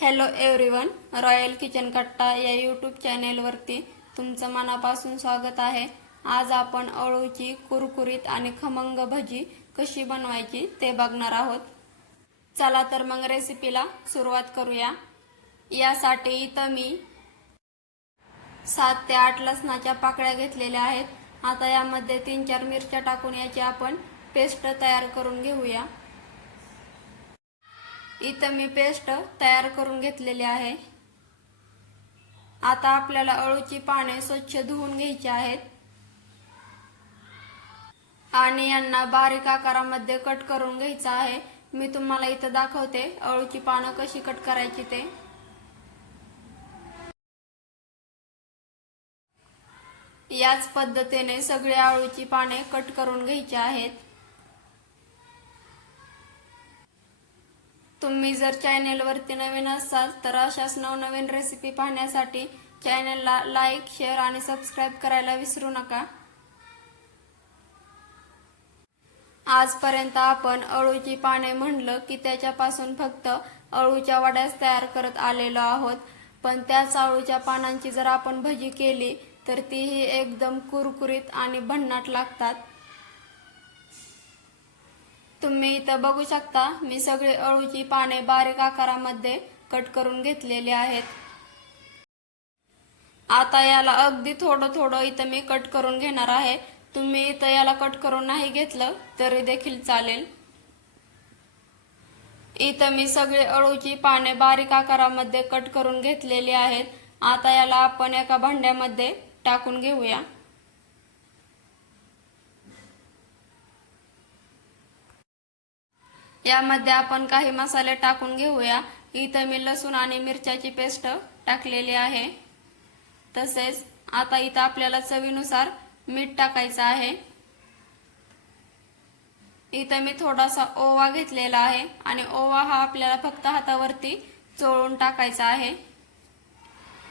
Hello everyone royal kitchen कट्टा या YouTube चॅनेलवरती तुमचं मनापासून स्वागत आहे. आज आपण अळूची कुरकुरीत आणि खमंग भजी कशी बनवायची ते बघणार आहोत. चला तर मग रेसिपीला सुरुवात करूया. यासाठी इथं मी सात ते आठ लसणाच्या पाकळ्या घेतलेल्या आहेत. आता यामध्ये तीन चार मिरच्या टाकून याची आपण पेस्ट तयार करून घेऊया. इथं मी पेस्ट तयार करून घेतलेली आहे. आता आपल्याला अळूची पाने स्वच्छ धुवून घ्यायची आहेत. आणि यांना बारीक आकारामध्ये कट करून घ्यायचं आहे. मी तुम्हाला इथं दाखवते अळूची पानं कशी कट करायची ते. याच पद्धतीने सगळे आळूची पाने कट करून घ्यायची आहेत. तुम्ही जर चॅनेलवरती नवीन असाल तर अशाच नवनवीन रेसिपी पाहण्यासाठी चॅनेलला लाईक शेअर आणि सबस्क्राईब करायला विसरू नका. आजपर्यंत आपण अळूची पाने म्हणलं की त्याच्यापासून फक्त अळूच्या वड्याच तयार करत आलेलो आहोत. पण त्याच अळूच्या पानांची जर आपण भजी केली तर तीही एकदम कुरकुरीत आणि भन्नाट लागतात. तुम्ही इथं बघू शकता मी सगळी अळूची पाने बारीक आकारामध्ये कट करून घेतलेली आहेत. आता याला अगदी थोडं थोडं इथं मी कट करून घेणार आहे. तुम्ही इथं याला कट करून नाही घेतलं तरी देखील चालेल. इथं मी सगळी अळूची पाने बारीक आकारामध्ये कट करून घेतलेली आहेत. आता याला आपण एका भांड्यामध्ये टाकून घेऊया. यामध्ये आपण काही मसाले टाकून घेऊया. इथं मी लसूण आणि मिरच्याची पेस्ट टाकलेली आहे. तसेच आता इथं आपल्याला चवीनुसार मीठ टाकायचं आहे. इथं मी थोडासा ओवा घेतलेला आहे आणि ओवा हा आपल्याला फक्त हातावरती चोळून टाकायचा आहे.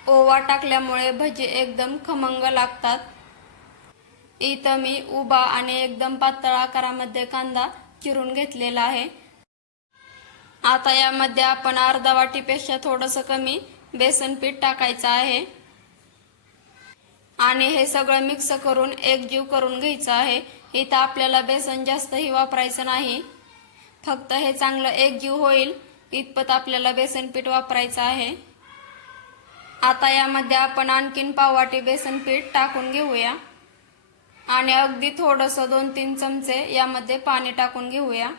ओवा टाकल्यामुळे भजी एकदम खमंग लागतात. इथं मी उभा आणि एकदम पातळ आकारामध्ये कांदा चिरून घेतलेला आहे. आता यामध्ये आपण अर्धा वाटीपेक्षा थोडंसं कमी बेसन पीठ टाकायचं आहे. आणि हे सगळं मिक्स करून एकजीव करून घ्यायचं आहे. इथं आपल्याला बेसन जास्तही वापरायचं नाही. फक्त हे चांगलं एकजीव होईल इतपत आपल्याला बेसन पीठ वापरायचं आहे. आता यामध्ये आपण आणखीन पाववाटी बेसन पीठ टाकून घेऊया. आणि अगदी थोडंसं दोन तीन चमचे यामध्ये पाणी टाकून घेऊया.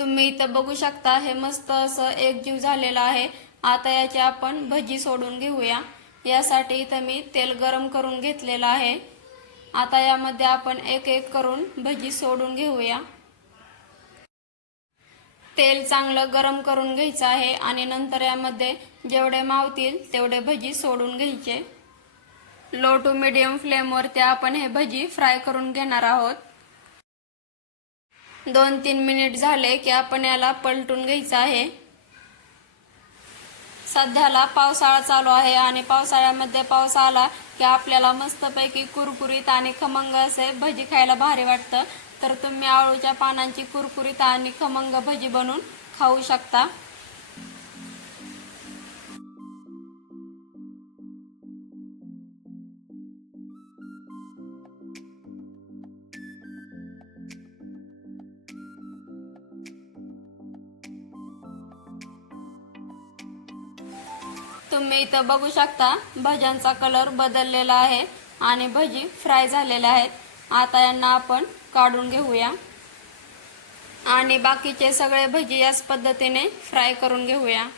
तुम्ही इथं बघू शकता हे मस्त असं एकजीव झालेलं आहे. आता याची आपण भजी सोडून घेऊया. यासाठी इथं मी तेल गरम करून घेतलेलं आहे. आता यामध्ये आपण एक एक करून भजी सोडून घेऊया. तेल चांगलं गरम करून घ्यायचं आहे आणि नंतर यामध्ये जेवढे मावतील तेवढे भजी सोडून घ्यायचे. लो टू मिडियम फ्लेमवरती आपण हे भजी फ्राय करून घेणार आहोत. दोन तीन मिनिट झाले की आपण याला पलटून घ्यायचं आहे. सध्याला पावसाळा चालू आहे आणि पावसाळ्यामध्ये पाऊस आला की आपल्याला मस्तपैकी कुरकुरीत आणि खमंग असे भजी खायला भारी वाटतं. तर तुम्ही आळूच्या पानांची कुरकुरीत आणि खमंग भजी बनवून खाऊ शकता. तुम्ही इथं बघू शकता भज्यांचा कलर बदललेला आहे आणि भजी फ्राय झालेल्या आहेत. आता यांना आपण काढून घेऊया. आणि बाकीचे सगळे भजी याच पद्धतीने फ्राय करून घेऊया.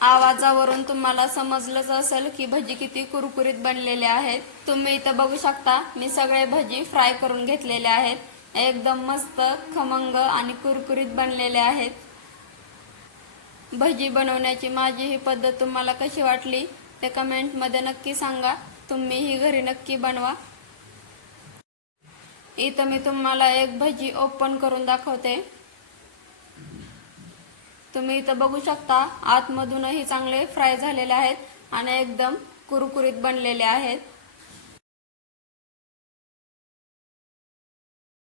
आवाजावरून तुम्हाला समजलंच असेल की भजी किती कुरकुरीत बनलेले आहेत. तुम्ही इथं बघू शकता मी सगळे भजी फ्राय करून घेतलेले आहेत. एकदम मस्त खमंग आणि कुरकुरीत बनलेले आहेत. भजी बनवण्याची माझी ही पद्धत तुम्हाला कशी वाटली ते कमेंटमध्ये नक्की सांगा. तुम्ही ही घरी नक्की बनवा. इथं मी तुम्हाला एक भजी ओपन करून दाखवते. तुम्ही इथं बघू शकता आतमधूनही चांगले फ्राय झालेले आहेत आणि एकदम कुरकुरीत बनलेले आहेत.